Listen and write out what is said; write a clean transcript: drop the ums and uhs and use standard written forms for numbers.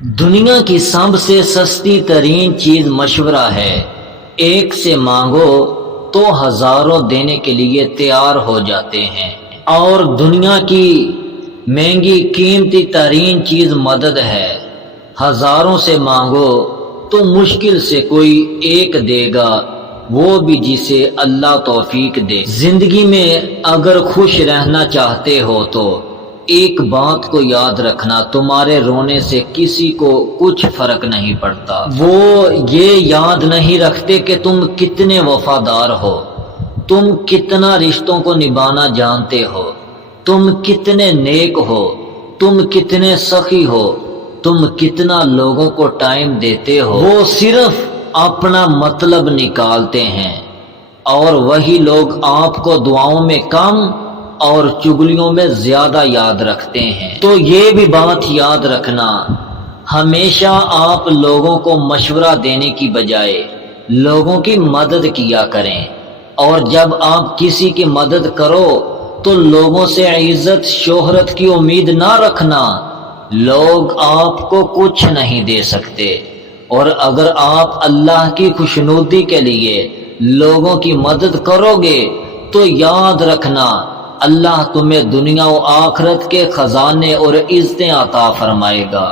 دنیا کی سب سے سستی ترین چیز مشورہ ہے۔ ایک سے مانگو تو ہزاروں دینے کے لیے تیار ہو جاتے ہیں، اور دنیا کی مہنگی قیمتی ترین چیز مدد ہے۔ ہزاروں سے مانگو تو مشکل سے کوئی ایک دے گا، وہ بھی جسے اللہ توفیق دے۔ زندگی میں اگر خوش رہنا چاہتے ہو تو ایک بات کو یاد رکھنا، تمہارے رونے سے کسی کو کچھ فرق نہیں پڑتا۔ وہ یہ یاد نہیں رکھتے کہ تم کتنے وفادار ہو، تم کتنا رشتوں کو نبھانا جانتے ہو، تم کتنے نیک ہو، تم کتنے سخی ہو، تم کتنا لوگوں کو ٹائم دیتے ہو۔ وہ صرف اپنا مطلب نکالتے ہیں، اور وہی لوگ آپ کو دعاؤں میں کم اور چگلیوں میں زیادہ یاد رکھتے ہیں۔ تو یہ بھی بات یاد رکھنا، ہمیشہ آپ لوگوں کو مشورہ دینے کی بجائے لوگوں کی مدد کیا کریں، اور جب آپ کسی کی مدد کرو تو لوگوں سے عزت شہرت کی امید نہ رکھنا۔ لوگ آپ کو کچھ نہیں دے سکتے، اور اگر آپ اللہ کی خوشنودی کے لیے لوگوں کی مدد کرو گے تو یاد رکھنا، اللہ تمہیں دنیا و آخرت کے خزانے اور عزتیں عطا فرمائے گا۔